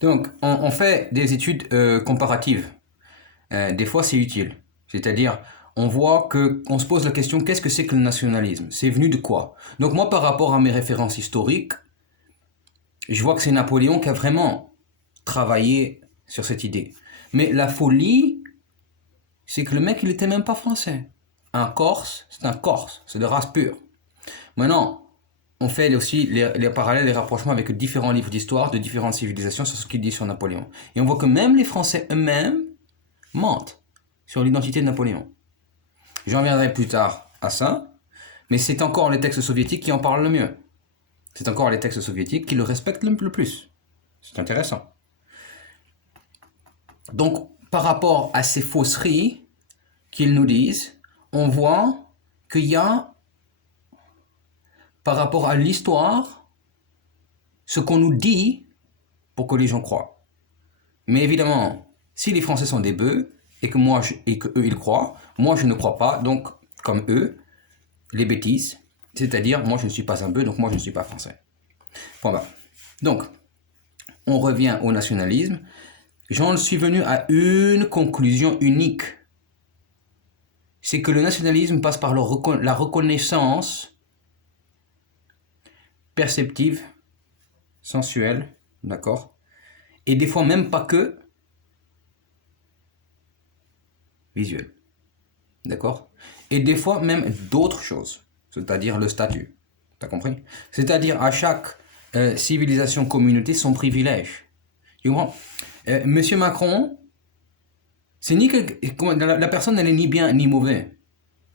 Donc, on fait des études comparatives. Des fois, c'est utile. C'est-à-dire, on voit que, on se pose la question, qu'est-ce que c'est que le nationalisme? C'est venu de quoi? Donc moi, par rapport à mes références historiques, je vois que c'est Napoléon qui a vraiment travaillé sur cette idée. Mais la folie, c'est que le mec, il était même pas français. Un Corse, c'est un Corse, c'est de race pure. Maintenant, on fait aussi les parallèles, les rapprochements avec différents livres d'histoire de différentes civilisations sur ce qu'il dit sur Napoléon. Et on voit que même les Français eux-mêmes mentent sur l'identité de Napoléon. J'en reviendrai plus tard à ça, mais c'est encore les textes soviétiques qui en parlent le mieux. C'est encore les textes soviétiques qui le respectent le plus. C'est intéressant. Donc, par rapport à ces fausseries qu'ils nous disent, on voit qu'il y a, par rapport à l'histoire, ce qu'on nous dit pour que les gens croient. Mais évidemment, si les Français sont des bœufs et que et que eux ils croient, moi je ne crois pas, donc comme eux, les bêtises, c'est-à-dire moi je ne suis pas un bœuf, donc moi je ne suis pas français. Point barre. Donc, on revient au nationalisme. J'en suis venu à une conclusion unique. C'est que le nationalisme passe par la reconnaissance perceptive, sensuelle, d'accord? Et des fois même pas que visuelle, d'accord? Et des fois même d'autres choses, c'est-à-dire le statut. T'as compris? C'est-à-dire à chaque civilisation, communauté, son privilège. Tu comprends? Monsieur Macron, c'est ni que la personne, elle est ni bien ni mauvais.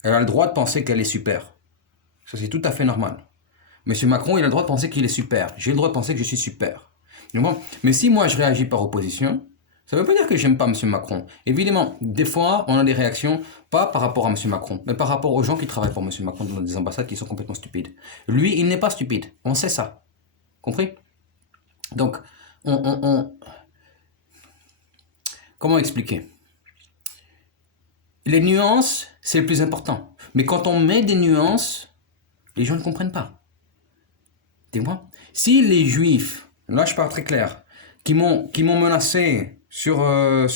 Elle a le droit de penser qu'elle est super. Ça, c'est tout à fait normal. Monsieur Macron, il a le droit de penser qu'il est super. J'ai le droit de penser que je suis super. Mais si moi, je réagis par opposition, ça ne veut pas dire que j'aime pas Monsieur Macron. Évidemment, des fois, on a des réactions, pas par rapport à Monsieur Macron, mais par rapport aux gens qui travaillent pour Monsieur Macron dans des ambassades qui sont complètement stupides. Lui, il n'est pas stupide. On sait ça. Compris? Donc, comment expliquer? Les nuances, c'est le plus important. Mais quand on met des nuances, les gens ne comprennent pas. Dis-moi. Si les juifs, là je parle très clair, qui m'ont menacé sur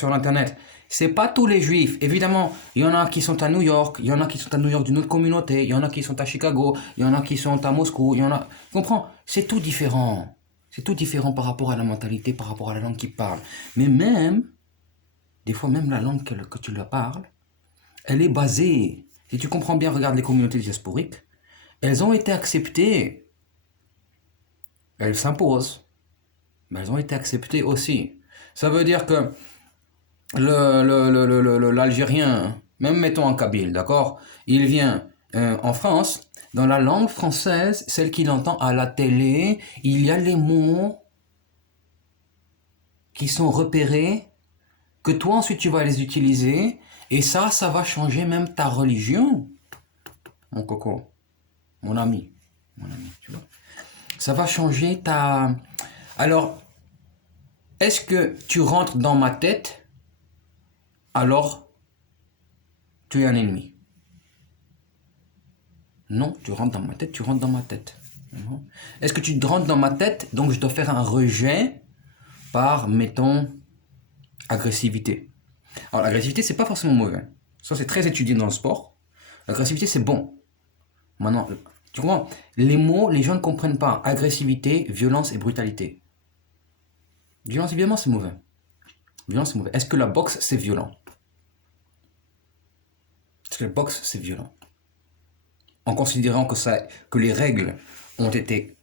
l'internet, c'est pas tous les juifs. Évidemment, il y en a qui sont à New York, il y en a qui sont à New York d'une autre communauté, il y en a qui sont à Chicago, il y en a qui sont à Moscou, il y en a. Tu comprends? C'est tout différent. C'est tout différent par rapport à la mentalité, par rapport à la langue qu'ils parlent. Mais même, des fois même la langue que tu leur parles, elle est basée. Si tu comprends bien, regarde les communautés diasporiques, elles ont été acceptées. Elles s'imposent. Mais elles ont été acceptées aussi. Ça veut dire que l'Algérien, même mettons en Kabyle, d'accord, il vient en France, dans la langue française, celle qu'il entend à la télé, il y a les mots qui sont repérés, que toi ensuite tu vas les utiliser, et ça va changer même ta religion, mon coco, mon ami, tu vois. Ça va changer ta... Alors, est-ce que tu rentres dans ma tête, alors tu es un ennemi? Non, tu rentres dans ma tête, tu rentres dans ma tête. Est-ce que tu rentres dans ma tête, donc je dois faire un rejet par, mettons, agressivité. Alors l'agressivité, c'est pas forcément mauvais. Ça, c'est très étudié dans le sport. L'agressivité, c'est bon. Maintenant, tu comprends? Les mots, les gens ne comprennent pas. Agressivité, violence et brutalité. Violence, évidemment, c'est mauvais. Violence, c'est mauvais. Est-ce que la boxe, c'est violent? Est-ce que la boxe, c'est violent? En considérant que les règles ont été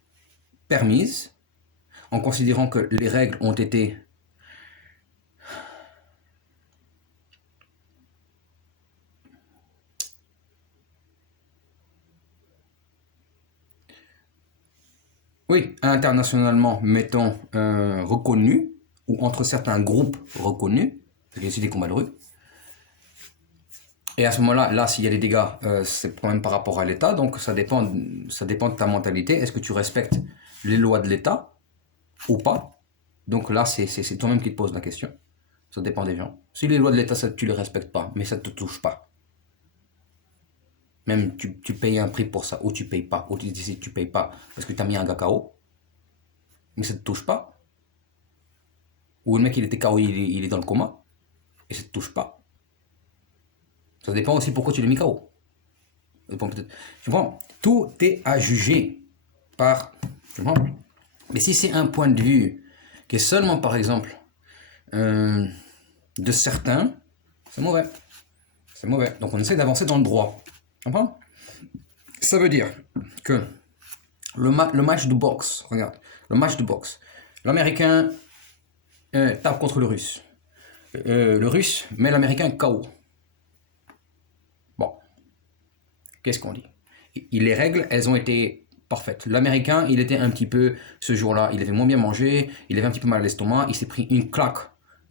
permises, en considérant que les règles ont été oui, internationalement, mettons, reconnues, ou entre certains groupes reconnus, parce qu'il y a aussi des combats de rue. Et à ce moment-là, là, s'il y a des dégâts, c'est quand même par rapport à l'État, donc ça dépend de ta mentalité. Est-ce que tu respectes les lois de l'État ou pas? Donc là, c'est toi-même qui te poses la question. Ça dépend des gens. Si les lois de l'État, tu les respectes pas, mais ça te touche pas. Même tu payes un prix pour ça, ou tu payes pas, ou tu décides que tu payes pas parce que tu as mis un gars KO, mais ça te touche pas. ou le mec il était KO, il est dans le coma, et ça te touche pas. Ça dépend aussi pourquoi tu l'as mis KO. Tu vois, tout est à juger par. Tu vois. Mais si c'est un point de vue qui est seulement, par exemple, de certains, c'est mauvais. C'est mauvais. Donc on essaie d'avancer dans le droit. Tu comprends? Ça veut dire que le match de boxe, regarde, le match de boxe, l'Américain tape contre le Russe. Le Russe met l'Américain KO. Bon, qu'est-ce qu'on dit? Les règles, elles ont été parfaites. L'Américain, il était un petit peu, ce jour-là, il avait moins bien mangé, il avait un petit peu mal à l'estomac, il s'est pris une claque,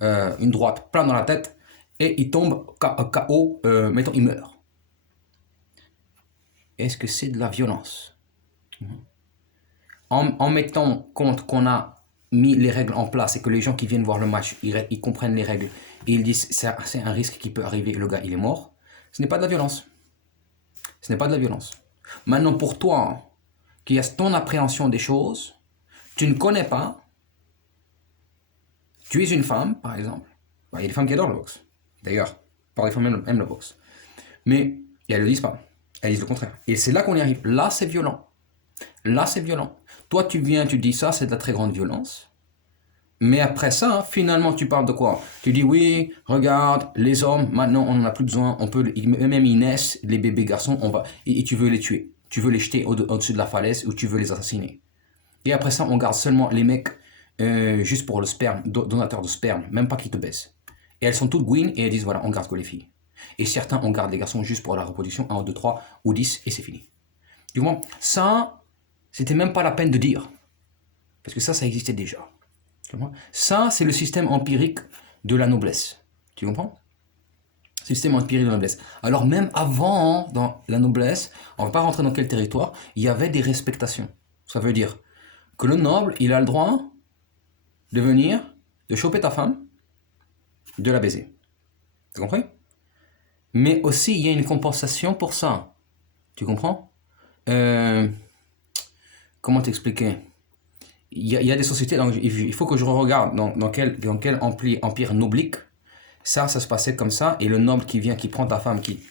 une droite plein dans la tête, et il tombe KO, mettons, il meurt. Est-ce que c'est de la violence? En mettant compte qu'on a mis les règles en place et que les gens qui viennent voir le match, ils comprennent les règles et ils disent c'est un risque qui peut arriver, le gars il est mort, ce n'est pas de la violence. Ce n'est pas de la violence. Maintenant pour toi, qui as ton appréhension des choses, tu ne connais pas, tu es une femme par exemple, il y a des femmes qui adorent le boxe, d'ailleurs, par les femmes aiment le boxe, mais elles ne le disent pas, elles disent le contraire. Et c'est là qu'on y arrive, là c'est violent. Là, c'est violent. Toi, tu viens, tu dis ça, c'est de la très grande violence. Mais après ça, finalement, tu parles de quoi? Tu dis oui, regarde, les hommes, maintenant, on n'en a plus besoin. On peut, eux-mêmes, ils naissent, les bébés garçons, et tu veux les tuer. Tu veux les jeter au-dessus de la falaise ou tu veux les assassiner. Et après ça, on garde seulement les mecs juste pour le sperme, donateurs de sperme, même pas qu'ils te baissent. Et elles sont toutes gouines et elles disent voilà, on garde que les filles. Et certains, on garde les garçons juste pour la reproduction, 1, 2, 3 ou 10 et c'est fini. Du moins, ça, c'était même pas la peine de dire. Parce que ça existait déjà. Tu comprends? Ça, c'est le système empirique de la noblesse. Tu comprends? Système empirique de la noblesse. Alors même avant, dans la noblesse, on ne va pas rentrer dans quel territoire, il y avait des respectations. Ça veut dire que le noble, il a le droit de venir, de choper ta femme, de la baiser. Tu comprends? Mais aussi, il y a une compensation pour ça. Tu comprends? Comment t'expliquer? Il y a des sociétés, donc il faut que je regarde dans quel empire noblique ça se passait comme ça, et le noble qui vient, qui prend ta femme, qui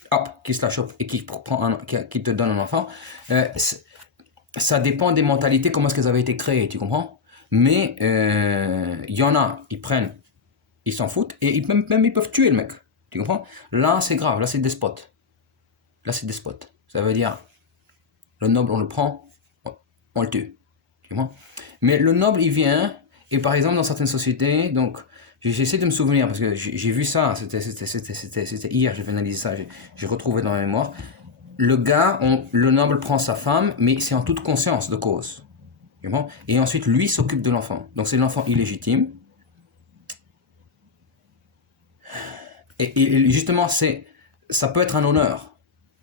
se la chope et qui te donne un enfant, ça dépend des mentalités, comment est-ce qu'elles avaient été créées, tu comprends? Mais il y en a, ils prennent, ils s'en foutent, et même ils peuvent tuer le mec, tu comprends? Là c'est grave, là c'est despote. Là c'est despote. Ça veut dire, le noble on le prend, on le tue. Mais le noble, il vient, et par exemple, dans certaines sociétés, donc, j'essaie de me souvenir, parce que j'ai vu ça, c'était hier, j'ai analysé ça, j'ai retrouvé dans ma mémoire. Le gars, le noble prend sa femme, mais c'est en toute conscience de cause. Et ensuite, lui s'occupe de l'enfant. Donc, c'est l'enfant illégitime. Et justement, ça peut être un honneur.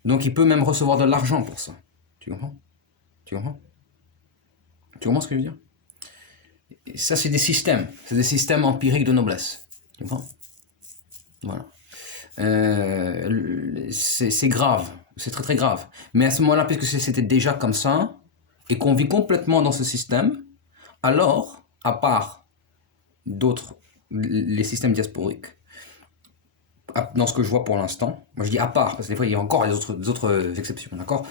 Donc, il peut même recevoir de l'argent pour ça. Tu comprends? Tu comprends? Tu comprends ce que je veux dire? Et ça, c'est des systèmes empiriques de noblesse. Tu comprends? Voilà. C'est grave, c'est très très grave. Mais à ce moment-là, puisque c'était déjà comme ça, et qu'on vit complètement dans ce système, alors, à part d'autres, les systèmes diasporiques, dans ce que je vois pour l'instant, moi je dis à part, parce que des fois il y a encore des autres exceptions, d'accord?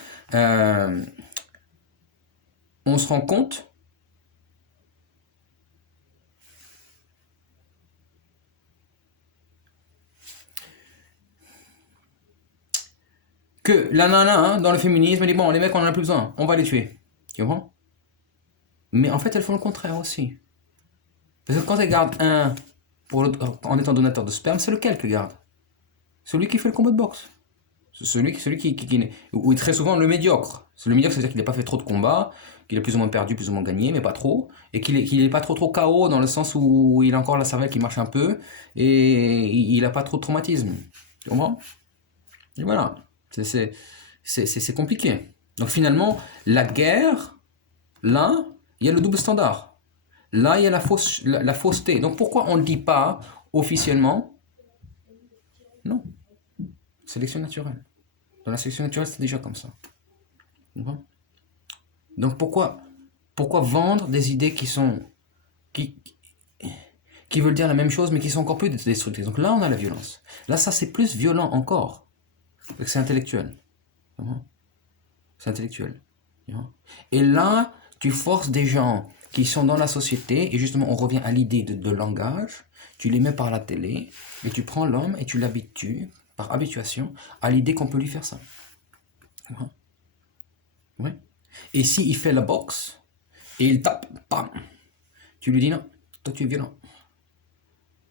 On se rend compte que la nana, dans le féminisme, elle dit bon, les mecs on en a plus besoin, on va les tuer. Tu comprends? Mais en fait, elles font le contraire aussi. Parce que quand elles gardent un en étant donateur de sperme, c'est lequel qu'elles gardent? Celui qui fait le combat de boxe. Celui qui ou très souvent le médiocre. Le médiocre, c'est-à-dire qu'il n'a pas fait trop de combats, qu'il a plus ou moins perdu, plus ou moins gagné, mais pas trop, et qu'il est pas trop KO dans le sens où il a encore la cervelle qui marche un peu, et il n'a pas trop de traumatisme. Tu comprends? Et voilà. C'est compliqué. Donc finalement, la guerre, là, il y a le double standard. Là, il y a la fausseté. Donc pourquoi on ne dit pas officiellement non? Sélection naturelle. Dans la sélection naturelle, c'est déjà comme ça. Donc pourquoi vendre des idées qui qui veulent dire la même chose, mais qui sont encore plus destructrices. Donc là, on a la violence. Là, ça, c'est plus violent encore. Parce que c'est intellectuel. C'est intellectuel. Et là, tu forces des gens qui sont dans la société, et justement, on revient à l'idée de langage, tu les mets par la télé, et tu prends l'homme et tu l'habitues, par habituation, à l'idée qu'on peut lui faire ça. Ouais. Et s'il fait la boxe, et il tape, bam, tu lui dis non, toi tu es violent.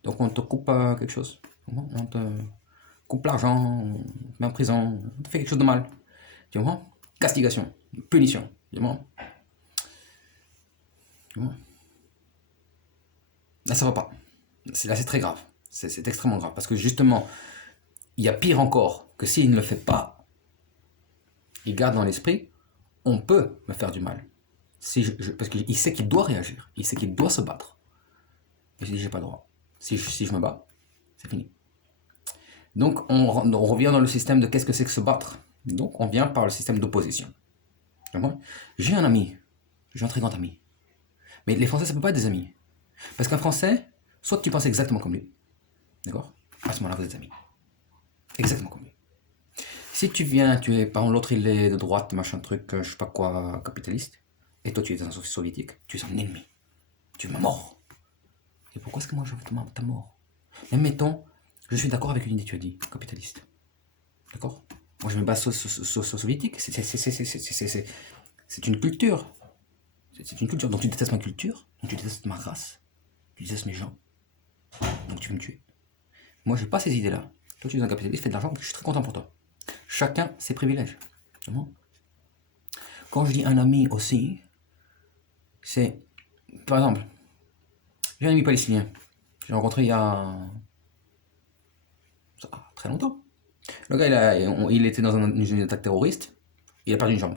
Donc on te coupe quelque chose. On te coupe l'argent, on te met en prison, on te fait quelque chose de mal. Tu comprends? Castigation, punition. Tu comprends? Là ça va pas. Là c'est très grave. C'est extrêmement grave. Parce que justement, il y a pire encore que s'il ne le fait pas, il garde dans l'esprit, on peut me faire du mal. Parce qu'il sait qu'il doit réagir, il sait qu'il doit se battre. Et je dis, j'ai pas le droit. Si je me bats, c'est fini. Donc on revient dans le système de qu'est-ce que c'est que se battre. Donc on vient par le système d'opposition. J'ai un ami, j'ai un très grand ami. Mais les Français, ça peut pas être des amis. Parce qu'un Français, soit tu penses exactement comme lui, d'accord? À ce moment-là, vous êtes amis. Exactement comme lui. Si tu viens, tu es, par exemple, l'autre il est de droite, machin truc, je sais pas quoi, capitaliste, et toi tu es un soviétique, tu es un ennemi. Tu es ma mort. Et pourquoi est-ce que moi je veux ta mort? Même mettons, je suis d'accord avec une idée que tu as dit, capitaliste. D'accord? Moi je me base sur soviétique, c'est une culture. C'est une culture. Donc tu détestes ma culture, donc tu détestes ma race, tu détestes mes gens, donc tu veux me tuer. Moi j'ai pas ces idées-là. Toi tu es un capitaliste, fais de l'argent, je suis très content pour toi. Chacun ses privilèges. Quand je dis un ami aussi, c'est, par exemple, j'ai un ami palestinien, j'ai rencontré il y a très longtemps. Le gars, il était dans une attaque terroriste, il a perdu une jambe.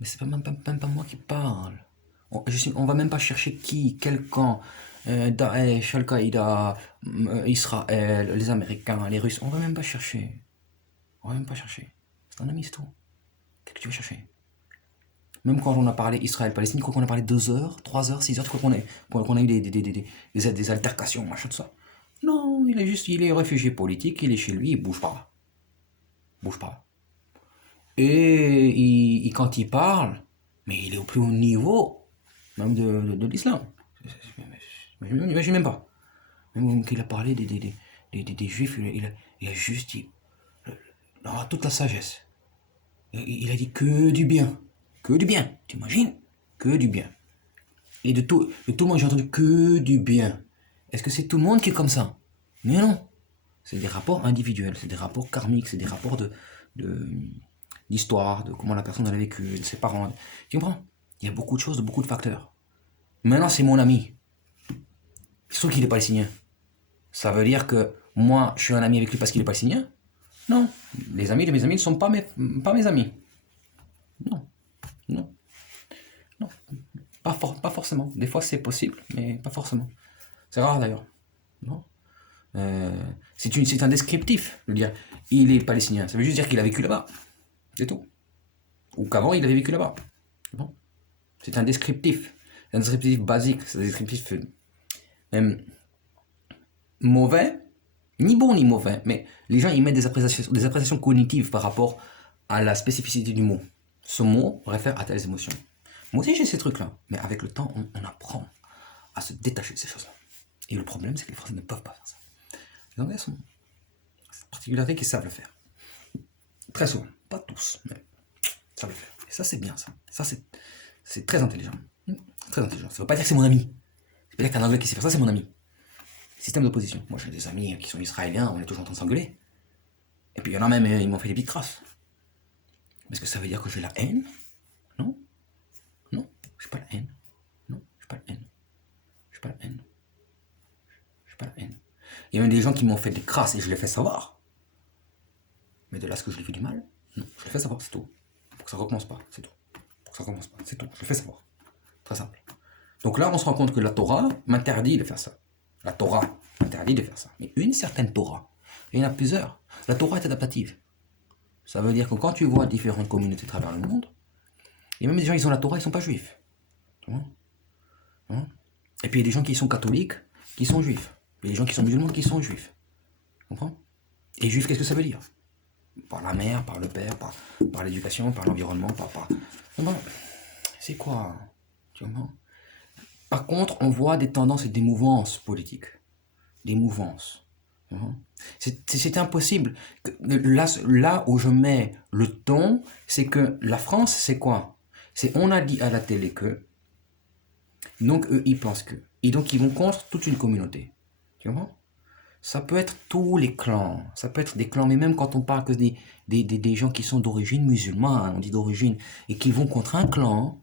Mais c'est même pas moi qui parle. On va même pas chercher qui, quel camp, Daesh, Al-Qaïda, Israël, les Américains, les Russes. On va même pas chercher. C'est un ami, c'est tout. Qu'est-ce que tu veux chercher? Même quand on a parlé Israël-Palestine, quand on a parlé 2 heures, 3 heures, 6 heures, tu crois qu'on a eu des altercations, machin, tout ça. Non, il est réfugié politique, il est chez lui, il bouge pas. Et quand il parle, mais il est au plus haut niveau, même de l'islam. J'imagine même pas. Même qu'il a parlé des juifs, il a juste dit toute la sagesse. Il a dit que du bien. Que du bien, t'imagines? Que du bien. Et de tout le monde, j'ai entendu que du bien. Est-ce que c'est tout le monde qui est comme ça? Mais non. C'est des rapports individuels, c'est des rapports karmiques, c'est des rapports d'histoire, de comment la personne a vécu, de ses parents. Tu comprends? Il y a beaucoup de choses, beaucoup de facteurs. Maintenant, c'est mon ami. Il se trouve qu'il est palestinien. Ça veut dire que moi, je suis un ami avec lui parce qu'il est palestinien? Non. Les amis de mes amis ne sont pas mes amis. Non. Pas forcément. Des fois, c'est possible, mais pas forcément. C'est rare d'ailleurs. Non. C'est un descriptif. Je veux dire, il est palestinien. Ça veut juste dire qu'il a vécu là-bas. C'est tout. Ou qu'avant, il avait vécu là-bas. Bon. C'est un descriptif. Un descriptif basique. C'est un descriptif même mauvais. Ni bon ni mauvais. Mais les gens, ils mettent des appréciations cognitives par rapport à la spécificité du mot. Ce mot réfère à telles émotions. Moi aussi, j'ai ces trucs-là. Mais avec le temps, on apprend à se détacher de ces choses-là. Et le problème, c'est que les Français ne peuvent pas faire ça. Les Anglais sont cette particularité qu'ils savent le faire. Très souvent. Pas tous, mais savent le faire. Et ça, c'est bien, ça. Ça, c'est très intelligent. Très intelligent. Ça ne veut pas dire que c'est mon ami. Ça veut pas dire qu'un Anglais qui sait faire ça, c'est mon ami. Système d'opposition. Moi, j'ai des amis qui sont israéliens, on est toujours en train de s'engueuler. Et puis, il y en a même, ils m'ont fait des petites crasses. Est-ce que ça veut dire que j'ai la haine? Non. Non, j'ai pas la haine. Non, j'ai pas la haine. J'ai pas la haine. J'ai pas la haine. Il y a même des gens qui m'ont fait des crasses et je les fais savoir. Mais de là, ce que je lui fais du mal? Non, je le fais savoir, c'est tout. Pour que ça recommence pas, c'est tout. Pour que ça recommence pas, c'est tout. Je le fais savoir. Très simple. Donc là, on se rend compte que la Torah m'interdit de faire ça. La Torah m'interdit de faire ça. Mais une certaine Torah. Et il y en a plusieurs. La Torah est adaptative. Ça veut dire que quand tu vois différentes communautés à travers le monde, et même des gens qui ont la Torah, ils ne sont pas juifs. puis il y a des gens qui sont catholiques, qui sont juifs. Il y a des gens qui sont musulmans, qui sont juifs. Tu comprends? Et juif, qu'est-ce que ça veut dire? Par la mère, par le père, par l'éducation, par l'environnement, Bon, c'est quoi? Tu comprends? Par contre, on voit des tendances et des mouvances politiques. Des mouvances. Tu comprends? C'est impossible. Là où je mets le ton, c'est que la France, c'est quoi? C'est on a dit à la télé que, donc eux, ils pensent que. Et donc, ils vont contre toute une communauté. Tu comprends? Ça peut être tous les clans, ça peut être des clans, mais même quand on parle que des gens qui sont d'origine musulmane, on dit d'origine, et qui vont contre un clan,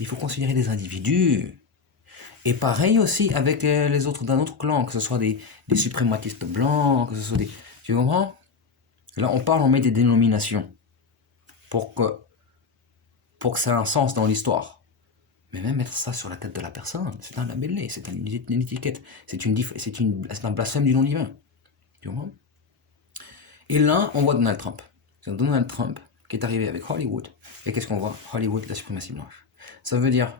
il faut considérer des individus. Et pareil aussi avec les autres d'un autre clan, que ce soit des suprématistes blancs, que ce soit des... Tu comprends? Là, on met des dénominations pour que ça ait un sens dans l'histoire. Mais même mettre ça sur la tête de la personne, c'est un labellé, c'est une étiquette, c'est un blasphème du nom divin. Tu comprends? Et là, on voit Donald Trump. C'est Donald Trump qui est arrivé avec Hollywood. Et qu'est-ce qu'on voit? Hollywood, la suprématie blanche. Ça veut dire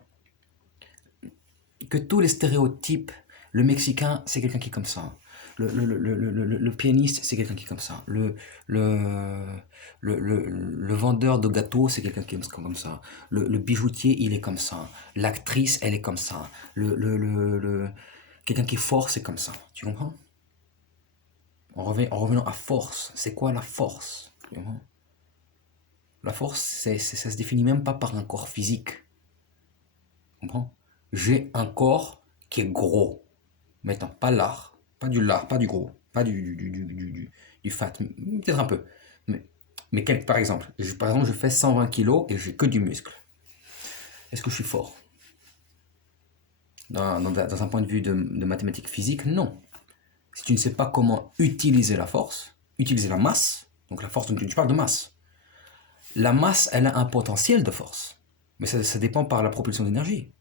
que tous les stéréotypes, le Mexicain, c'est quelqu'un qui est comme ça. Le pianiste, c'est quelqu'un qui est comme ça. Le vendeur de gâteaux, c'est quelqu'un qui est comme ça. Le bijoutier, il est comme ça. L'actrice, elle est comme ça. Quelqu'un qui est fort, c'est comme ça. Tu comprends? En revenant à force, c'est quoi la force? Tu comprends? La force, ça se définit même pas par un corps physique. Tu comprends? J'ai un corps qui est gros. Maintenant, pas lard, pas du lard, pas du gros, pas du fat, peut-être un peu. Mais par exemple, je fais 120 kilos et j'ai que du muscle. Est-ce que je suis fort? Dans un point de vue de mathématiques physiques, non. Si tu ne sais pas comment utiliser la force, utiliser la masse, donc la force, donc tu parles de masse. La masse, elle a un potentiel de force, mais ça dépend par la propulsion d'énergie.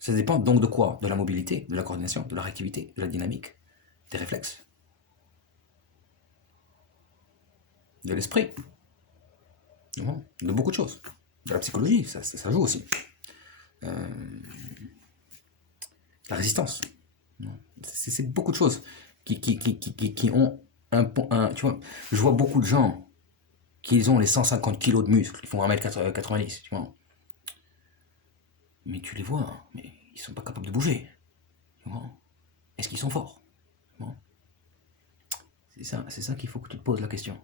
Ça dépend donc de quoi? De la mobilité, de la coordination, de la réactivité, de la dynamique, des réflexes, de l'esprit, de beaucoup de choses. De la psychologie, ça joue aussi. La résistance. C'est beaucoup de choses qui ont tu vois, je vois beaucoup de gens qui ont les 150 kilos de muscles, ils font 1m90, tu vois. Mais tu les vois, hein, mais ils sont pas capables de bouger. Est-ce qu'ils sont forts? C'est ça qu'il faut que tu te poses la question.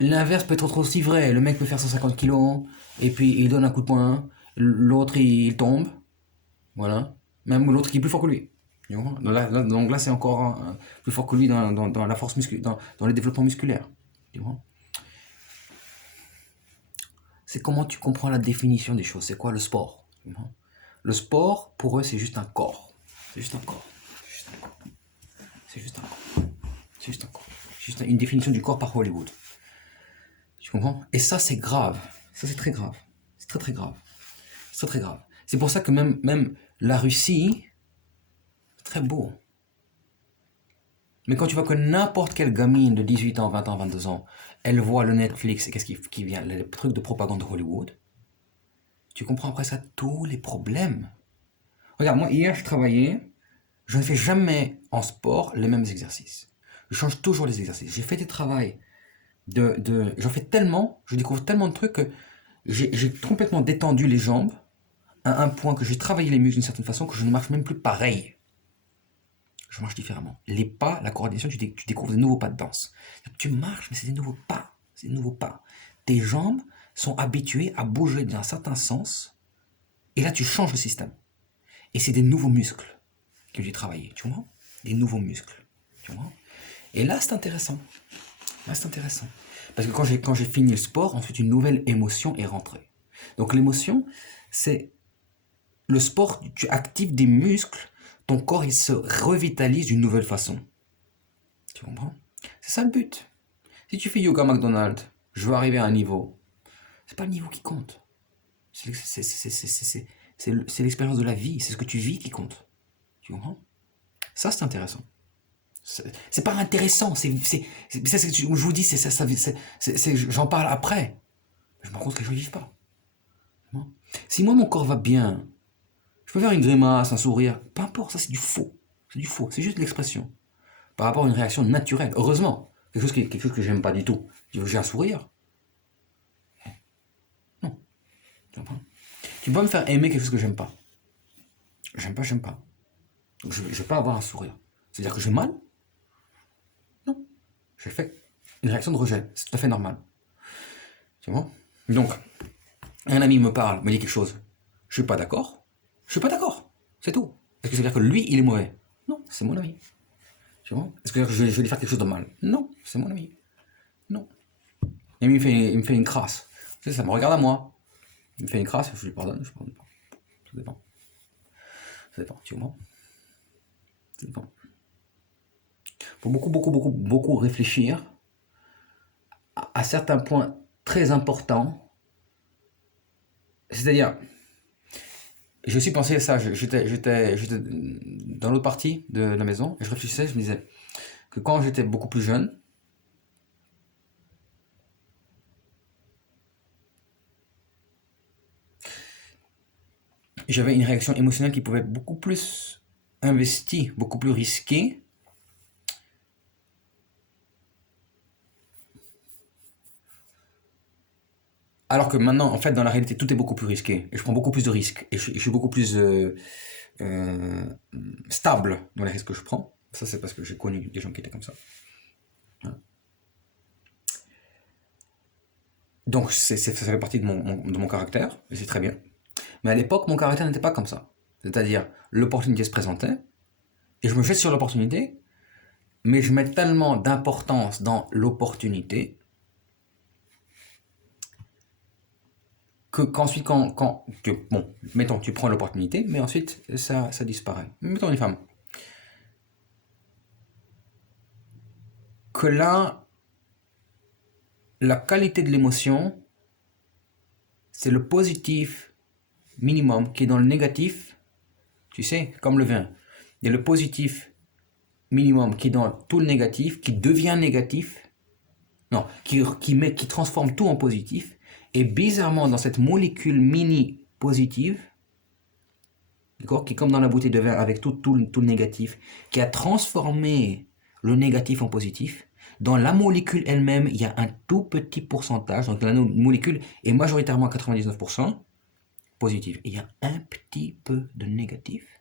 L'inverse peut être aussi vrai. Le mec peut faire 150 kilos, et puis il donne un coup de poing, l'autre il tombe, voilà. Même l'autre qui est plus fort que lui. Donc là c'est encore plus fort que lui dans la force musculaire, dans le développement musculaire. C'est comment tu comprends la définition des choses. C'est quoi le sport? Le sport, pour eux, c'est juste un corps. C'est juste un corps. C'est juste un corps. C'est juste un corps. C'est juste une définition du corps par Hollywood. Tu comprends? Et ça, c'est grave. Ça, c'est très grave. C'est très, très grave. C'est très, très grave. C'est pour ça que même la Russie, c'est très beau. Mais quand tu vois que n'importe quelle gamine de 18 ans, 20 ans, 22 ans, elle voit le Netflix et qu'est-ce qui vient, les trucs de propagande de Hollywood, tu comprends après ça tous les problèmes. Regarde, moi hier je travaillais, je ne fais jamais en sport les mêmes exercices. Je change toujours les exercices. J'ai fait des travails j'en fais tellement, je découvre tellement de trucs que j'ai complètement détendu les jambes à un point que j'ai travaillé les muscles d'une certaine façon que je ne marche même plus pareil. Je marche différemment. Les pas, la coordination, tu découvres des nouveaux pas de danse. Tu marches, mais c'est des nouveaux pas. C'est des nouveaux pas. Tes jambes sont habituées à bouger dans un certain sens. Et là, tu changes le système. Et c'est des nouveaux muscles que j'ai travaillé. Tu vois? Des nouveaux muscles. Tu vois? Et là, c'est intéressant. Là, c'est intéressant. Parce que quand j'ai fini le sport, ensuite, une nouvelle émotion est rentrée. Donc, l'émotion, c'est le sport, tu actives des muscles, ton corps, il se revitalise d'une nouvelle façon. Tu comprends? C'est ça le but. Si tu fais yoga McDonald's, je veux arriver à un niveau. C'est pas le niveau qui compte. C'est l'expérience de la vie. C'est ce que tu vis qui compte. Tu comprends? Ça, c'est intéressant. C'est pas intéressant. Je vous dis, j'en parle après. Je me rends compte que je ne vivre pas. Si moi, mon corps va bien, Je peux faire une grimace, un sourire, peu importe, ça c'est du faux. C'est du faux, c'est juste de l'expression. Par rapport à une réaction naturelle, heureusement. Quelque chose que j'aime pas du tout. J'ai un sourire. Non, tu comprends? Tu peux pas me faire aimer quelque chose que j'aime pas. J'aime pas, j'aime pas. Donc je vais pas avoir un sourire. C'est-à-dire que j'ai mal? Non. J'ai fait une réaction de rejet. C'est tout à fait normal. Tu vois? Donc, un ami me parle, me dit quelque chose. Je suis pas d'accord. Je suis pas d'accord. C'est tout. Est-ce que ça veut dire que lui, il est mauvais? Non, c'est mon ami. Tu vois? Est-ce que je vais lui faire quelque chose de mal? Non, c'est mon ami. Non. Et il me fait une crasse. Tu sais, ça me regarde à moi. Il me fait une crasse, je lui pardonne, je pardonne pas. Ça dépend. Ça dépend, tu vois? Ça dépend. Faut beaucoup réfléchir à certains points très importants. C'est-à-dire, j'ai aussi pensé à ça, j'étais dans l'autre partie de la maison, et je réfléchissais, je me disais que quand j'étais beaucoup plus jeune, j'avais une réaction émotionnelle qui pouvait être beaucoup plus investie, beaucoup plus risquée. Alors que maintenant, en fait, dans la réalité, tout est beaucoup plus risqué. Et je prends beaucoup plus de risques. Et je suis beaucoup plus euh, stable dans les risques que je prends. Ça, c'est parce que j'ai connu des gens qui étaient comme ça. Donc, ça fait partie de mon caractère. Et c'est très bien. Mais à l'époque, mon caractère n'était pas comme ça. C'est-à-dire, l'opportunité se présentait. Et je me jette sur l'opportunité. Mais je mets tellement d'importance dans l'opportunité qu'ensuite, bon, mettons, tu prends l'opportunité, mais ensuite, ça disparaît. Mettons une femme. Que là, la qualité de l'émotion, c'est le positif minimum qui est dans le négatif. Tu sais, comme le vin. Il y a le positif minimum qui est dans tout le négatif, qui devient négatif. Non, qui transforme tout en positif. Et bizarrement, dans cette molécule mini positive, d'accord, qui est comme dans la bouteille de vin avec tout le négatif, qui a transformé le négatif en positif, dans la molécule elle-même, il y a un tout petit pourcentage, donc la molécule est majoritairement à 99% positive. Et il y a un petit peu de négatif.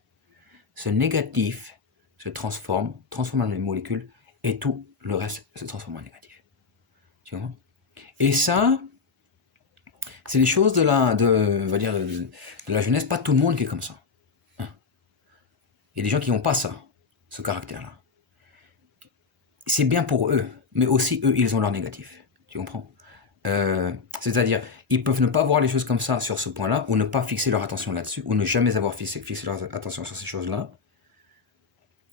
Ce négatif se transforme en une molécule, et tout le reste se transforme en négatif. Tu vois? Et ça, c'est les choses on va dire, de la jeunesse, pas tout le monde qui est comme ça. Il y a des gens qui n'ont pas ça, ce caractère-là. C'est bien pour eux, mais aussi eux, ils ont leur négatif. Tu comprends? C'est-à-dire, ils peuvent ne pas voir les choses comme ça sur ce point-là, ou ne pas fixer leur attention là-dessus, ou ne jamais avoir fixé leur attention sur ces choses-là.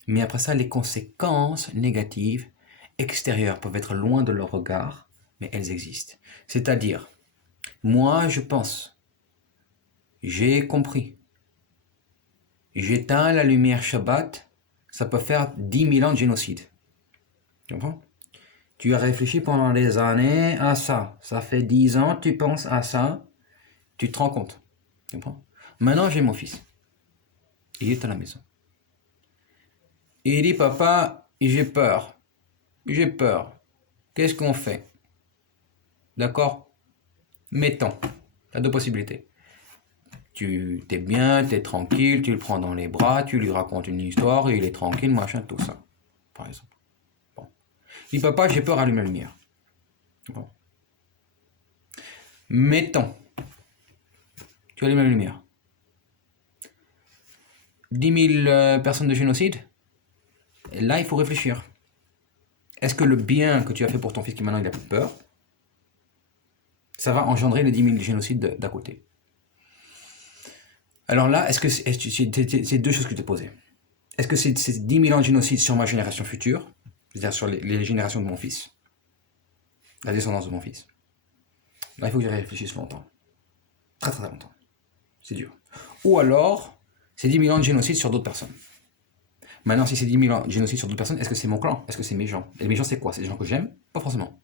Mais après ça, les conséquences négatives extérieures peuvent être loin de leur regard, mais elles existent. C'est-à-dire, moi, je pense, j'ai compris, j'éteins la lumière Shabbat, ça peut faire 10 000 ans de génocide. Tu comprends? Tu as réfléchi pendant des années à ça. Ça fait 10 ans, tu penses à ça, tu te rends compte. Tu comprends? Maintenant, j'ai mon fils. Il est à la maison. Et il dit, papa, j'ai peur. J'ai peur. Qu'est-ce qu'on fait? D'accord? Mettons. Tu as deux possibilités. Tu t'es bien, t'es tranquille, tu le prends dans les bras, tu lui racontes une histoire, et il est tranquille, machin, tout ça. Par exemple. Bon. Il dit, papa, j'ai peur, allume la lumière. Bon. Mettons. Tu allumes la lumière. 10 000 personnes de génocide. Et là, il faut réfléchir. Est-ce que le bien que tu as fait pour ton fils qui maintenant il a plus peur, ça va engendrer les 10 000 génocides d'à côté? Alors là, c'est deux choses que je t'ai posées. Est-ce que c'est 10 000 ans de génocide sur ma génération future, c'est-à-dire sur les générations de mon fils, la descendance de mon fils? Là, il faut que j'y réfléchisse longtemps. Très très longtemps. C'est dur. Ou alors, c'est 10 000 ans de génocide sur d'autres personnes. Maintenant, si c'est 10 000 ans de génocide sur d'autres personnes, est-ce que c'est mon clan? Est-ce que c'est mes gens? Et mes gens, c'est quoi? C'est des gens que j'aime? Pas forcément.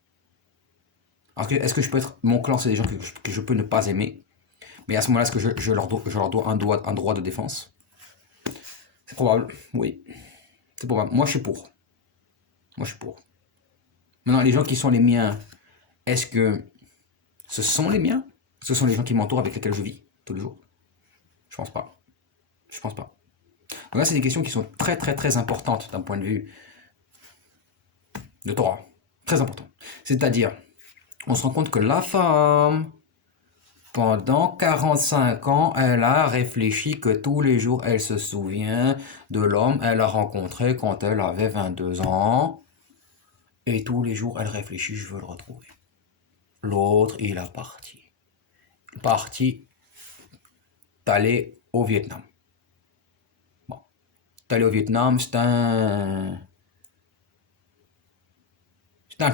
Alors, est-ce que je peux être... Mon clan, c'est des gens que je peux ne pas aimer. Mais à ce moment-là, est-ce que je leur dois un droit de défense? C'est probable, oui. C'est probable. Moi, je suis pour. Moi, je suis pour. Maintenant, les gens qui sont les miens, est-ce que ce sont les miens? Ce sont les gens qui m'entourent, avec lesquels je vis tous les jours? Je pense pas. Je pense pas. Donc là, c'est des questions qui sont très, très, très importantes d'un point de vue de Torah. Très important. C'est-à-dire, on se rend compte que la femme, pendant 45 ans, elle a réfléchi que tous les jours, elle se souvient de l'homme qu'elle a rencontré quand elle avait 22 ans. Et tous les jours, elle réfléchit, je veux le retrouver. L'autre, il a parti. Parti d'aller au Vietnam. Bon. D'aller au Vietnam, c'est un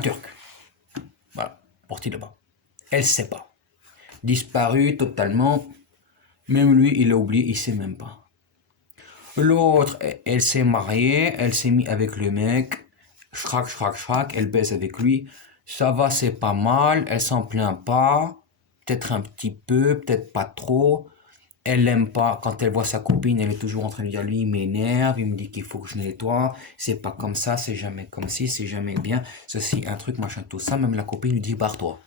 Turc. Voilà, parti là-bas. Elle sait pas. Disparu totalement. Même lui, il l'a oublié, il sait même pas. L'autre, elle s'est mariée, elle s'est mise avec le mec. Chrac, elle baise avec lui. Ça va, c'est pas mal, elle s'en plaint pas. Peut-être un petit peu, peut-être pas trop. Elle l'aime pas. Quand elle voit sa copine, elle est toujours en train de dire, lui, il m'énerve, il me dit qu'il faut que je nettoie. C'est pas comme ça, c'est jamais comme ci, c'est jamais bien. Ceci, un truc, machin, tout ça. Même la copine lui dit, barre-toi.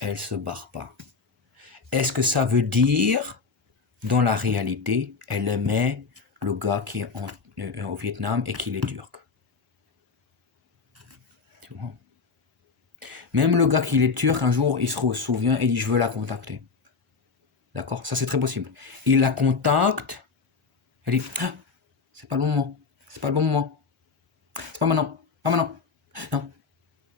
Elle se barre pas. Est-ce que ça veut dire, dans la réalité, elle aimait le gars qui est au Vietnam et qu'il est turc? Tu vois? Même le gars qui est turc, un jour, il se souvient et dit, je veux la contacter. D'accord? Ça, c'est très possible. Il la contacte. Elle dit, ah, c'est pas le bon moment. C'est pas le bon moment. C'est pas maintenant. Pas maintenant. Non.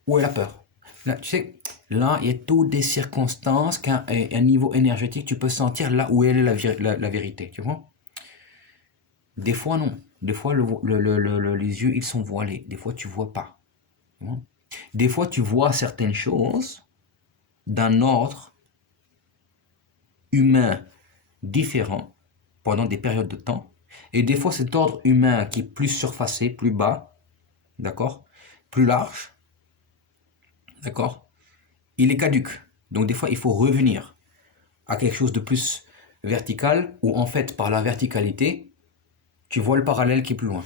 Ou elle a peur. Là, tu sais, là, il y a toutes des circonstances qu'à un niveau énergétique, tu peux sentir là où elle est la vérité. Tu vois? Des fois, non. Des fois, les yeux, ils sont voilés. Des fois, tu vois pas. Tu vois? Des fois, tu vois certaines choses d'un ordre humain différent pendant des périodes de temps. Et des fois, cet ordre humain qui est plus surfacé, plus bas, d'accord, plus large, d'accord, il est caduque. Donc des fois, il faut revenir à quelque chose de plus vertical, où en fait, par la verticalité, tu vois le parallèle qui est plus loin.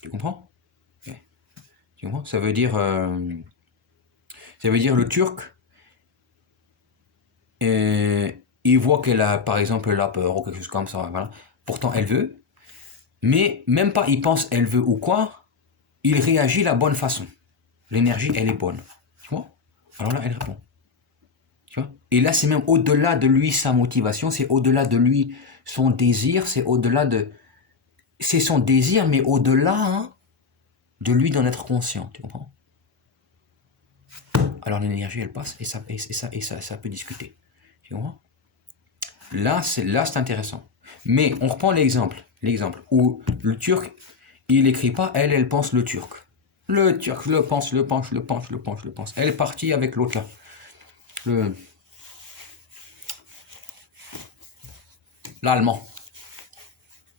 Tu comprends? Okay. Tu comprends? Ça veut dire le turc, il voit qu'elle a, par exemple, elle a peur ou quelque chose comme ça. Voilà. Pourtant, elle veut. Mais même pas, il pense elle veut ou quoi, il réagit de la bonne façon. L'énergie, elle est bonne. Tu vois? Alors là, elle répond. Tu vois? Et là, c'est même au-delà de lui sa motivation, c'est au-delà de lui son désir, c'est au-delà de... C'est son désir, mais au-delà hein, de lui d'en être conscient. Tu comprends? Alors l'énergie, elle passe et ça peut discuter. Tu comprends? Là, c'est intéressant. Mais on reprend l'exemple où le turc, il écrit pas, elle pense le turc. Le turc, le pense. Elle est partie avec l'autre là. L'allemand.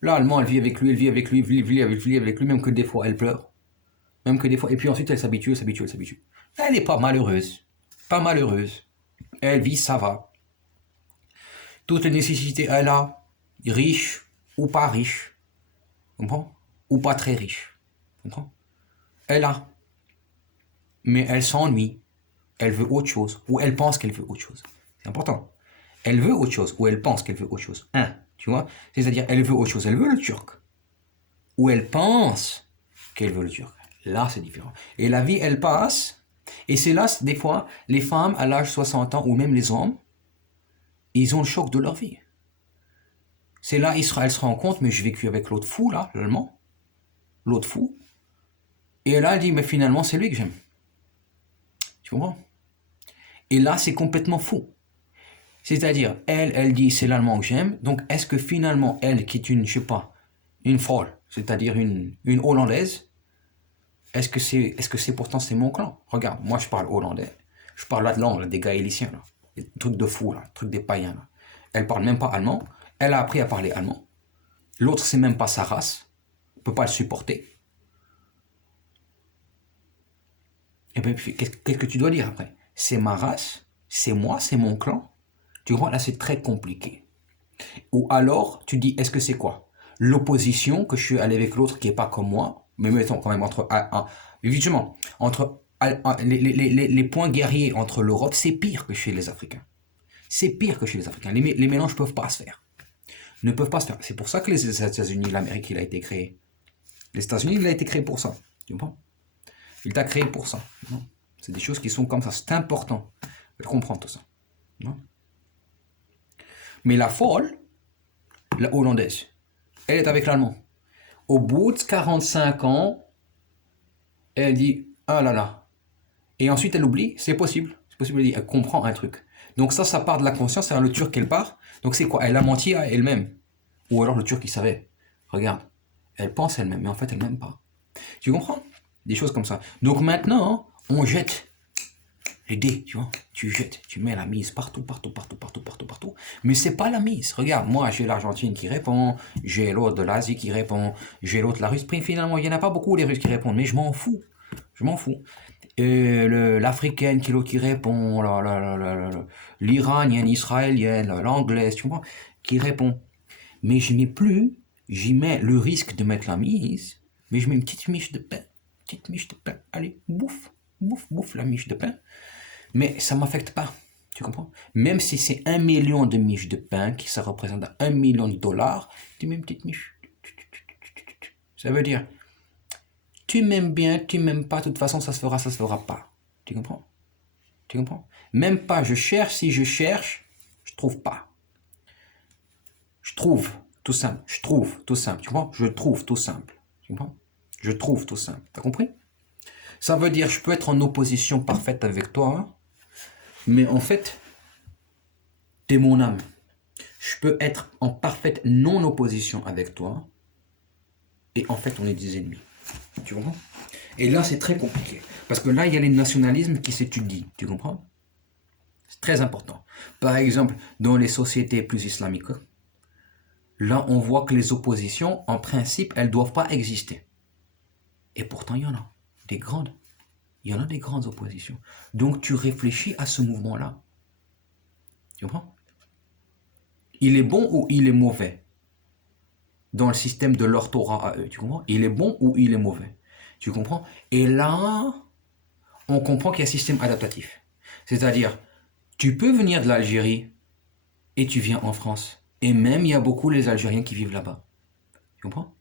L'allemand, elle vit avec lui, même que des fois elle pleure. Même que des fois. Et puis ensuite, elle s'habitue. Elle n'est pas malheureuse. Pas malheureuse. Elle vit, ça va. Toutes les nécessités, elle a. Riche ou pas riche. Comprends? Ou pas très riche. Comprends? Elle a. Mais elle s'ennuie. Elle veut autre chose. Ou elle pense qu'elle veut autre chose. C'est important. Elle veut autre chose. Ou elle pense qu'elle veut autre chose. Tu vois? C'est-à-dire, elle veut autre chose. Elle veut le turc. Ou elle pense qu'elle veut le turc. Là, c'est différent. Et la vie, elle passe. Et c'est là, des fois, les femmes à l'âge de 60 ans, ou même les hommes, ils ont le choc de leur vie. C'est là, elles se rendent compte, mais j'ai vécu avec l'autre fou, là, l'allemand. L'autre fou. Et là, elle dit, mais finalement, c'est lui que j'aime. Tu comprends? Et là, c'est complètement fou. C'est-à-dire, elle dit, c'est l'allemand que j'aime. Donc, est-ce que finalement, elle, qui est une, je sais pas, une folle, c'est-à-dire une hollandaise, est-ce que c'est pourtant c'est mon clan? Regarde, moi je parle hollandais, je parle la langue des gaéliciens, là, des trucs de fous, là, trucs des païens. Là. Elle parle même pas allemand, elle a appris à parler allemand. L'autre c'est même pas sa race, peut pas le supporter. Et bien qu'est-ce que tu dois dire après? C'est ma race, c'est moi, c'est mon clan. Tu comprends? Là, c'est très compliqué. Ou alors, tu dis, est-ce que c'est quoi? L'opposition, que je suis allé avec l'autre qui est pas comme moi, mais mettons quand même évidemment, les points guerriers entre l'Europe, c'est pire que chez les Africains. C'est pire que chez les Africains. Les mélanges peuvent pas se faire. Ne peuvent pas se faire. C'est pour ça que les États-Unis, l'Amérique, il a été créé. Les États-Unis, il a été créé pour ça. Tu comprends? Il t'a créé pour ça. C'est des choses qui sont comme ça. C'est important de comprendre tout ça. Non? Mais la folle, la hollandaise, elle est avec l'allemand. Au bout de 45 ans, elle dit ah là là. Et ensuite elle oublie, c'est possible. C'est possible, elle comprend un truc. Donc ça part de la conscience, c'est le turc qu'elle part. Donc c'est quoi? Elle a menti à elle-même. Ou alors le turc il savait. Regarde, elle pense elle-même, mais en fait elle m'aime pas. Tu comprends? Des choses comme ça. Donc maintenant, on jette les dés, tu vois. Tu jettes, tu mets la mise partout. Mais c'est pas la mise. Regarde, moi j'ai l'Argentine qui répond, j'ai l'autre de l'Asie qui répond, j'ai l'autre la Russie. Finalement, il y en a pas beaucoup les Russes qui répondent, mais je m'en fous. Je m'en fous. L'Africaine qui répond, l'Iranienne, l'Israélienne, l'Anglaise, tu vois, qui répond. Mais je n'ai plus, j'y mets le risque de mettre la mise, mais je mets une petite miche de pain. Petite miche de pain. Allez, bouffe la miche de pain. Mais ça ne m'affecte pas. Tu comprends? Même si c'est 1 million de miches de pain, qui ça représente 1 million de dollars, tu mets une petite miche. Ça veut dire, tu m'aimes bien, tu m'aimes pas, de toute façon, ça se fera pas. Tu comprends? Tu comprends? Même pas, je cherche, si je cherche, je trouve pas. Je trouve, tout simple. Je trouve, tout simple. Tu comprends? Je trouve, tout simple. Tu comprends? Je trouve, tout simple. T'as compris? Ça veut dire, je peux être en opposition parfaite avec toi, hein, mais en fait, t'es mon âme. Je peux être en parfaite non-opposition avec toi, et en fait, on est des ennemis. Tu comprends? Et là, c'est très compliqué. Parce que là, il y a les nationalismes qui s'étudient. Tu comprends? C'est très important. Par exemple, dans les sociétés plus islamiques, là, on voit que les oppositions, en principe, elles ne doivent pas exister. Et pourtant, il y en a des grandes. Il y en a des grandes oppositions. Donc, tu réfléchis à ce mouvement-là. Tu comprends? Il est bon ou il est mauvais? Dans le système de leur Torah à eux, tu comprends? Il est bon ou il est mauvais? Tu comprends? Et là, on comprend qu'il y a un système adaptatif. C'est-à-dire, tu peux venir de l'Algérie et tu viens en France. Et même, il y a beaucoup les Algériens qui vivent là-bas. Tu comprends?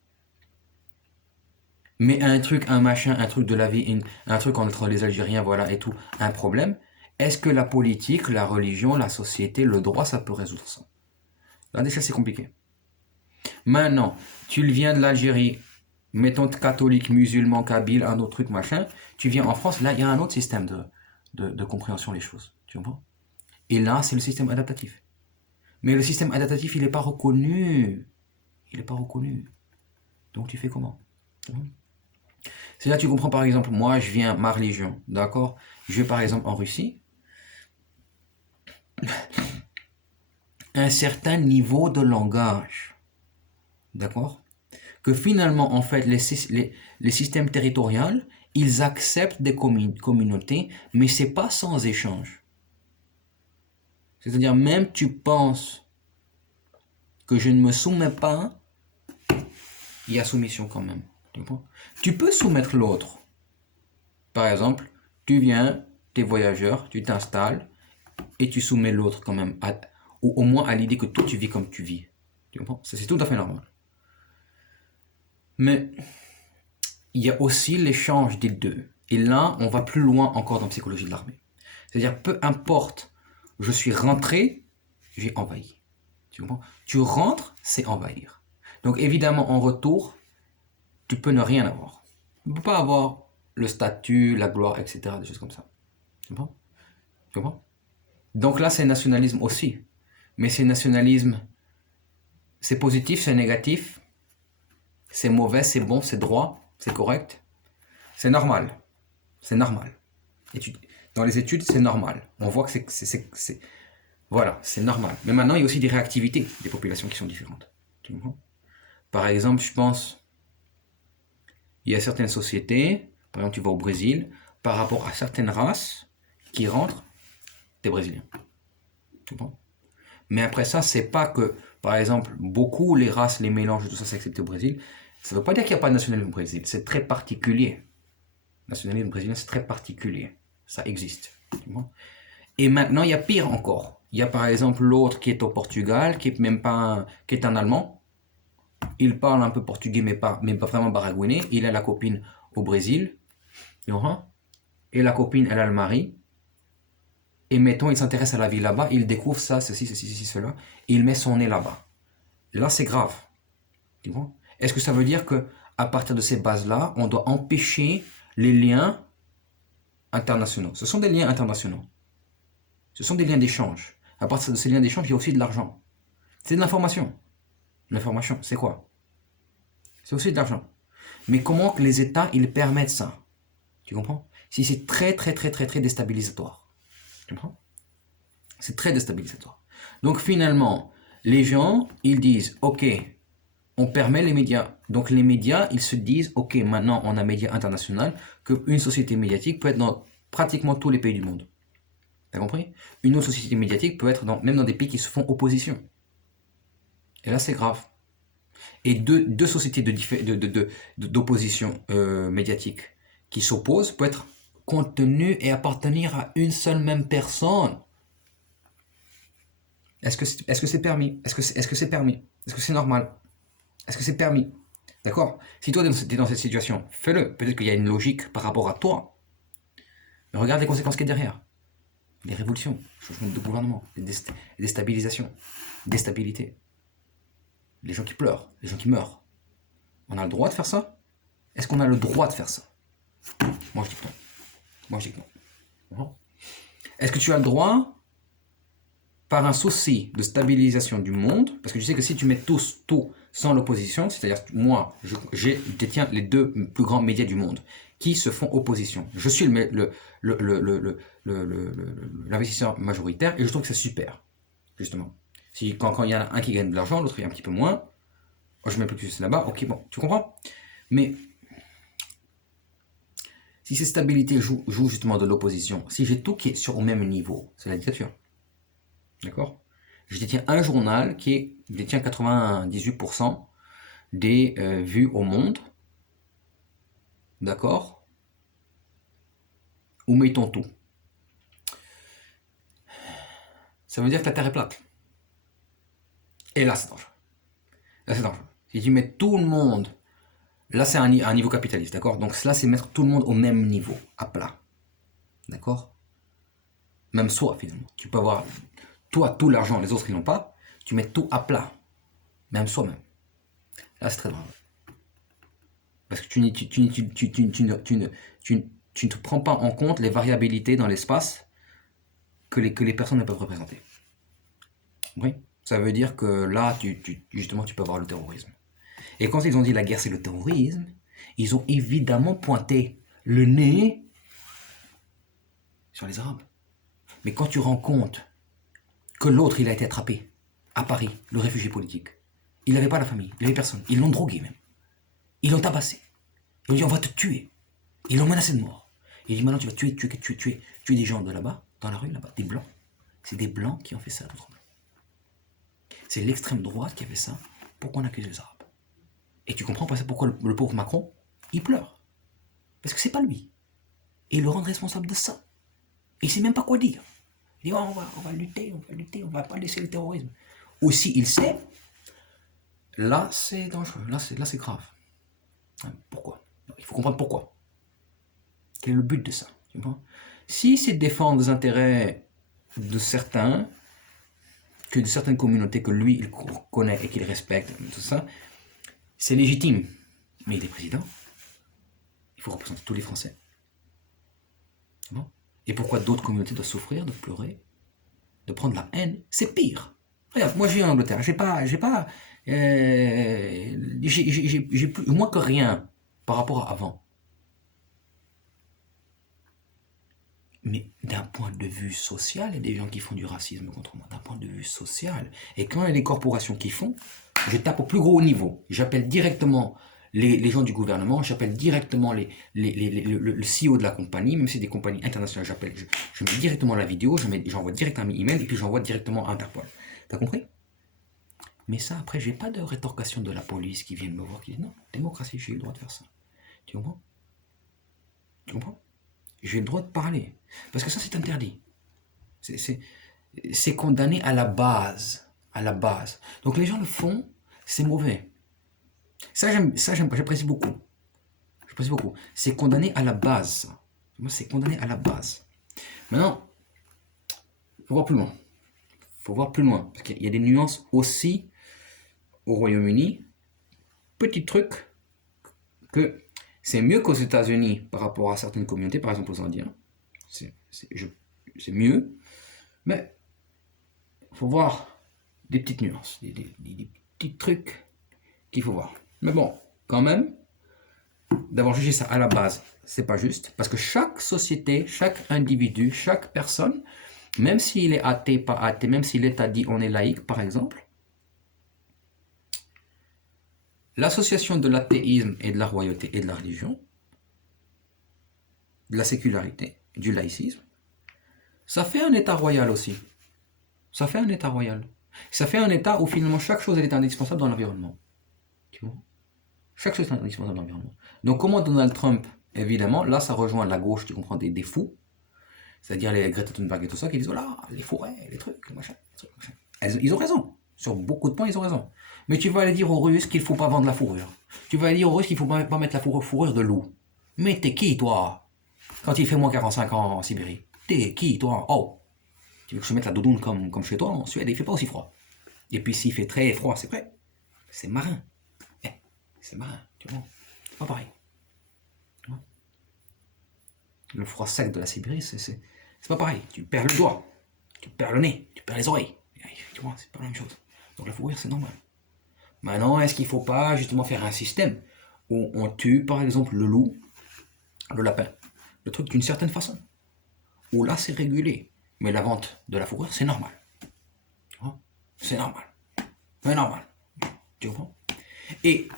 Mais un truc, un machin, un truc de la vie, un truc entre les Algériens, voilà, et tout, un problème. Est-ce que la politique, la religion, la société, le droit, ça peut résoudre ça? Là, déjà, c'est compliqué. Maintenant, tu viens de l'Algérie, mettons catholique, musulman, kabyle, un autre truc, machin, tu viens en France, là, il y a un autre système de compréhension des choses. Tu comprends? Et là, c'est le système adaptatif. Mais le système adaptatif, il n'est pas reconnu. Il n'est pas reconnu. Donc, tu fais comment? C'est là, tu comprends, par exemple, moi, je viens, ma religion, d'accord? Je vais, par exemple, en Russie. Un certain niveau de langage, d'accord? Que finalement, en fait, les systèmes territoriaux, ils acceptent des communautés, mais c'est pas sans échange. C'est-à-dire, même tu penses que je ne me soumets pas, il y a soumission quand même. Tu peux soumettre l'autre. Par exemple, tu viens, tu es voyageur, tu t'installes, et tu soumets l'autre quand même, ou au moins à l'idée que toi tu vis comme tu vis. Tu comprends? C'est tout à fait normal. Mais il y a aussi l'échange des deux. Et là, on va plus loin encore dans la psychologie de l'armée. C'est-à-dire, peu importe, je suis rentré, j'ai envahi. Tu comprends? Tu rentres, c'est envahir. Donc évidemment, en retour, tu peux ne rien avoir. Tu ne peux pas avoir le statut, la gloire, etc. Des choses comme ça. Tu comprends? Tu comprends? Donc là, c'est nationalisme aussi. Mais c'est nationalisme, c'est positif, c'est négatif, c'est mauvais, c'est bon, c'est droit, c'est correct. C'est normal. C'est normal. Dans les études, c'est normal. On voit que c'est voilà, c'est normal. Mais maintenant, il y a aussi des réactivités des populations qui sont différentes. Tu comprends? Par exemple, je pense, il y a certaines sociétés, par exemple, tu vas au Brésil, par rapport à certaines races qui rentrent, des Brésiliens. Tu comprends? Mais après ça, c'est pas que, par exemple, beaucoup les races, les mélanges, tout ça, c'est accepté au Brésil. Ça veut pas dire qu'il n'y a pas de nationalisme au Brésil. C'est très particulier. Le nationalisme brésilien, c'est très particulier. Ça existe. Et maintenant, il y a pire encore. Il y a par exemple l'autre qui est au Portugal, qui est même pas, qui est un Allemand. Il parle un peu portugais, mais pas vraiment baragouiné. Il a la copine au Brésil. Et la copine, elle a le mari. Et mettons, il s'intéresse à la vie là-bas. Il découvre ça, ceci, cela. Et il met son nez là-bas. Là, c'est grave. Tu vois? Est-ce que ça veut dire que à partir de ces bases-là, on doit empêcher les liens internationaux? Ce sont des liens internationaux. Ce sont des liens d'échange. À partir de ces liens d'échange, il y a aussi de l'argent. C'est de l'information. L'information, c'est quoi? C'est aussi de l'argent. Mais comment que les États, ils permettent ça? Tu comprends? Si c'est très, très, très, très, très déstabilisatoire. Tu comprends? C'est très déstabilisatoire. Donc finalement, les gens, ils disent, ok, on permet les médias. Donc les médias, ils se disent, ok, maintenant on a un média international, qu'une société médiatique peut être dans pratiquement tous les pays du monde. T'as compris? Une autre société médiatique peut être même dans des pays qui se font opposition. Et là, c'est grave. Et deux sociétés d'opposition médiatique qui s'opposent peuvent être contenues et appartenir à une seule même personne. Est-ce que c'est permis? Est-ce que c'est permis? Est-ce que c'est normal? Est-ce que c'est permis? D'accord? Si toi, tu es dans cette situation, fais-le. Peut-être qu'il y a une logique par rapport à toi. Mais regarde les conséquences qu'il y a derrière. Les révolutions, changement de gouvernement, les déstabilisations, déstabilité. Les gens qui pleurent, les gens qui meurent. On a le droit de faire ça? Est-ce qu'on a le droit de faire ça? Moi, je dis que non. Moi, je dis que non. Est-ce que tu as le droit, par un souci de stabilisation du monde, parce que tu sais que si tu mets tout sans l'opposition, c'est-à-dire moi, je détiens les deux plus grands médias du monde qui se font opposition. Je suis l'investisseur majoritaire et je trouve que c'est super, justement. Si quand il y en a un qui gagne de l'argent, l'autre il y a un petit peu moins, je mets plus là-bas, ok, bon, tu comprends? Mais si cette stabilité joue justement de l'opposition, si j'ai tout qui est au même niveau, c'est la dictature. D'accord? Je détiens un journal qui détient 98% des vues au monde. D'accord? Où mettons tout? Ça veut dire que la Terre est plate. Et là, c'est dangereux. Là, c'est dangereux. Si tu mets tout le monde, là, c'est un niveau capitaliste, d'accord? Donc là, c'est mettre tout le monde au même niveau, à plat. D'accord? Même soi, finalement. Tu peux avoir, toi, tout l'argent, les autres, ils n'ont pas. Tu mets tout à plat. Même soi-même. Là, c'est très grave. Parce que tu ne te prends pas en compte les variabilités dans l'espace que les personnes ne peuvent représenter. Oui. Ça veut dire que là, justement, tu peux avoir le terrorisme. Et quand ils ont dit la guerre, c'est le terrorisme, ils ont évidemment pointé le nez sur les Arabes. Mais quand tu rends compte que l'autre, il a été attrapé à Paris, le réfugié politique, il n'avait pas la famille, il n'avait personne, ils l'ont drogué même. Ils l'ont tabassé. Ils ont dit on va te tuer. Ils l'ont menacé de mort. Il dit maintenant tu vas tuer des gens de là-bas, dans la rue là-bas, des blancs. C'est des blancs qui ont fait ça à d'autres blancs. C'est l'extrême droite qui a fait ça pour qu'on accuse les Arabes. Et tu comprends pourquoi le pauvre Macron, il pleure. Parce que c'est pas lui. Et il le rend responsable de ça. Et il sait même pas quoi dire. Il dit oh, on va lutter, on va pas laisser le terrorisme. Aussi il sait, là c'est dangereux, là c'est grave. Pourquoi? Il faut comprendre pourquoi. Quel est le but de ça? Tu comprends? Si c'est de défendre les intérêts de certains, que de certaines communautés que lui il connaît et qu'il respecte, tout ça, c'est légitime. Mais il est président. Il faut représenter tous les Français. Bon. Et pourquoi d'autres communautés doivent souffrir, de pleurer, de prendre la haine? C'est pire. Regarde, moi je vis en Angleterre, j'ai plus, moins que rien par rapport à avant. Mais d'un point de vue social, il y a des gens qui font du racisme contre moi, d'un point de vue social. Et quand il y a des corporations qui font, je tape au plus gros niveau. J'appelle directement les gens du gouvernement, j'appelle directement le CEO de la compagnie, même si c'est des compagnies internationales, je mets directement la vidéo, j'envoie directement un email et puis j'envoie directement à Interpol. T'as compris? Mais ça, après, j'ai pas de rétorcation de la police qui vient me voir, qui dit non, démocratie, j'ai le droit de faire ça. Tu comprends? Tu comprends? J'ai le droit de parler. Parce que ça, c'est interdit. C'est condamné à la base. À la base. Donc les gens le font, c'est mauvais. J'apprécie beaucoup. J'apprécie beaucoup. C'est condamné à la base. Moi, c'est condamné à la base. Maintenant, il faut voir plus loin. Il faut voir plus loin. Parce qu'il y a des nuances aussi au Royaume-Uni. Petit truc que c'est mieux qu'aux États-Unis par rapport à certaines communautés, par exemple aux Indiens. C'est mieux. Mais il faut voir des petites nuances, des petits trucs qu'il faut voir. Mais bon, quand même, d'avoir jugé ça à la base, c'est pas juste. Parce que chaque société, chaque individu, chaque personne, même s'il est athée, pas athée, même si l'État dit on est laïque, par exemple, l'association de l'athéisme et de la royauté et de la religion, de la sécularité, du laïcisme, ça fait un État royal aussi. Ça fait un État royal. Ça fait un État où finalement chaque chose est indispensable dans l'environnement. Tu vois? Chaque chose est indispensable dans l'environnement. Donc comment Donald Trump, évidemment, là ça rejoint la gauche, tu comprends, des fous, c'est-à-dire les Greta Thunberg et tout ça, qui disent voilà, les forêts, les trucs, machin, machin. Ils ont raison. Sur beaucoup de points, ils ont raison. Mais tu vas aller dire aux Russes qu'il ne faut pas vendre la fourrure. Tu vas aller dire aux Russes qu'il ne faut pas mettre la fourrure de loup. Mais t'es qui, toi? Quand il fait moins 45 ans en Sibérie. T'es qui, toi? Oh! Tu veux que je mette la doudoune comme chez toi en Suède? Il ne fait pas aussi froid. Et puis s'il fait très froid, c'est vrai. C'est marin. C'est marin, tu vois. C'est pas pareil. Le froid sec de la Sibérie, c'est pas pareil. Tu perds le doigt, tu perds le nez, tu perds les oreilles. Tu vois, c'est pas la même chose. Donc la fourrure, c'est normal. Maintenant, est-ce qu'il ne faut pas justement faire un système où on tue par exemple le loup, le lapin, le truc d'une certaine façon? Où là, c'est régulé. Mais la vente de la fourrure, c'est normal. Tu vois? C'est normal. C'est normal. Tu comprends? Et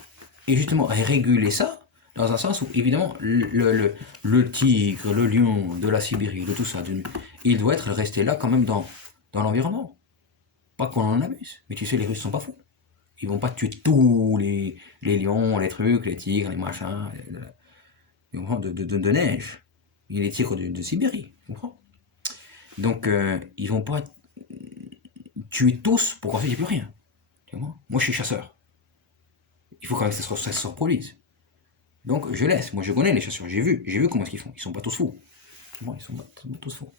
justement, réguler ça, dans un sens où, évidemment, le tigre, le lion de la Sibérie, de tout ça, il doit rester là quand même dans l'environnement. Pas qu'on en abuse. Mais tu sais, les Russes sont pas fous. Ils vont pas tuer tous les lions, les trucs, les tigres, les machins, de neige. Et les tigres de Sibérie, tu comprends? Donc, ils vont pas tuer tous pour qu'ensuite il n'y ait plus rien. Tu vois? Moi, je suis chasseur. Il faut quand même que ça se reproduise. Donc, je laisse. Moi, je connais les chasseurs. J'ai vu comment ils font. Ils sont pas tous fous. Moi, ils sont pas tous fous.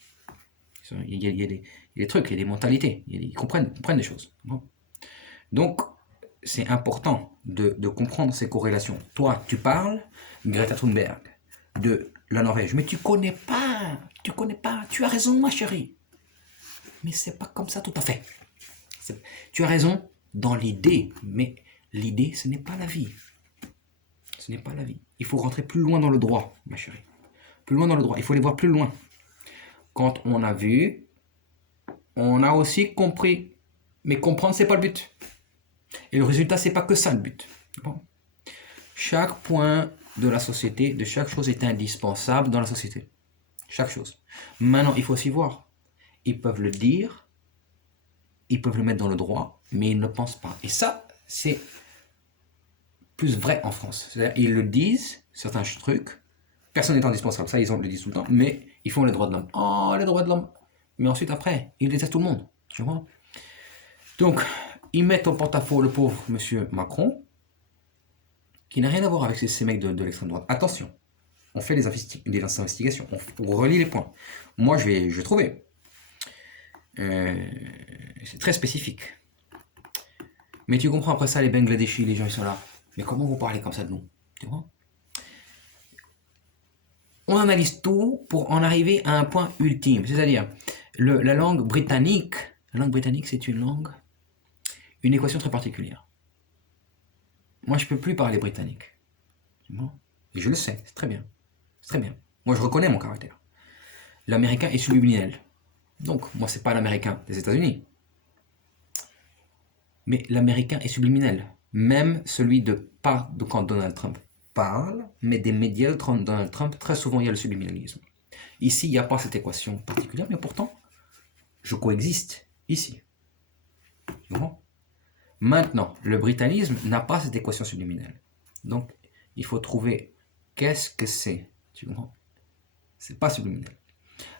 Il y a des trucs, il y a des mentalités. Ils comprennent des choses. Donc, c'est important de comprendre ces corrélations. Toi, tu parles, Greta Thunberg, de la Norvège, mais tu connais pas, tu as raison, ma chérie. Mais c'est pas comme ça tout à fait. Tu as raison dans l'idée, mais l'idée, ce n'est pas la vie. Ce n'est pas la vie. Il faut rentrer plus loin dans le droit, ma chérie. Plus loin dans le droit. Il faut aller voir plus loin. Quand on a vu, on a aussi compris. Mais comprendre, c'est pas le but. Et le résultat, c'est pas que ça le but. Bon. Chaque point de la société, de chaque chose est indispensable dans la société. Chaque chose. Maintenant, il faut aussi voir. Ils peuvent le dire, ils peuvent le mettre dans le droit, mais ils ne pensent pas. Et ça, c'est plus vrai en France. C'est-à-dire, ils le disent, certains trucs, personne n'est indispensable, ça ils le disent tout le temps, mais ils font les droits de l'homme. Oh, les droits de l'homme. Mais ensuite, après, ils détestent tout le monde. Tu vois? Donc, ils mettent en porte-à-faux le pauvre monsieur Macron, qui n'a rien à voir avec ces mecs de l'extrême droite. Attention, on fait des investigations, on relie les points. Moi, je vais trouver. C'est très spécifique. Mais tu comprends, après ça, les Bangladeshis, les gens, ils sont là. Mais comment vous parlez comme ça de nous? Tu vois? On analyse tout pour en arriver à un point ultime. C'est-à-dire, la langue britannique, c'est une équation très particulière. Moi, je ne peux plus parler britannique. Et je le sais, c'est très bien. C'est très bien. Moi, je reconnais mon caractère. L'américain est subliminal. Donc, moi, c'est pas l'américain des États-Unis. Mais l'américain est subliminal. Même celui pas de quand Donald Trump parle, mais des médias de Donald Trump, très souvent, il y a le subliminalisme. Ici, il n'y a pas cette équation particulière, mais pourtant, je coexiste ici. Tu comprends? Maintenant, le britannisme n'a pas cette équation subliminale. Donc, il faut trouver qu'est-ce que c'est. Tu comprends? C'est pas subliminal.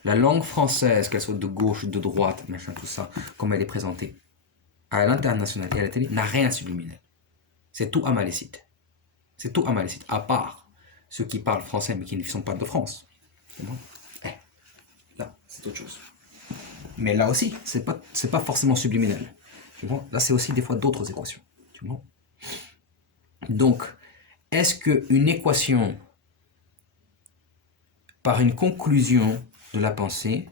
La langue française, qu'elle soit de gauche, de droite, machin, tout ça, comme elle est présentée à l'international et à la télé, n'a rien de subliminal. C'est tout amalécite. C'est tout amalécite, à part ceux qui parlent français mais qui ne sont pas de France. Eh, là, c'est autre chose. Mais là aussi, c'est pas forcément subliminal. Tu vois? Là, c'est aussi des fois d'autres équations. Tu vois? Donc, est-ce qu'une équation, par une conclusion de la pensée,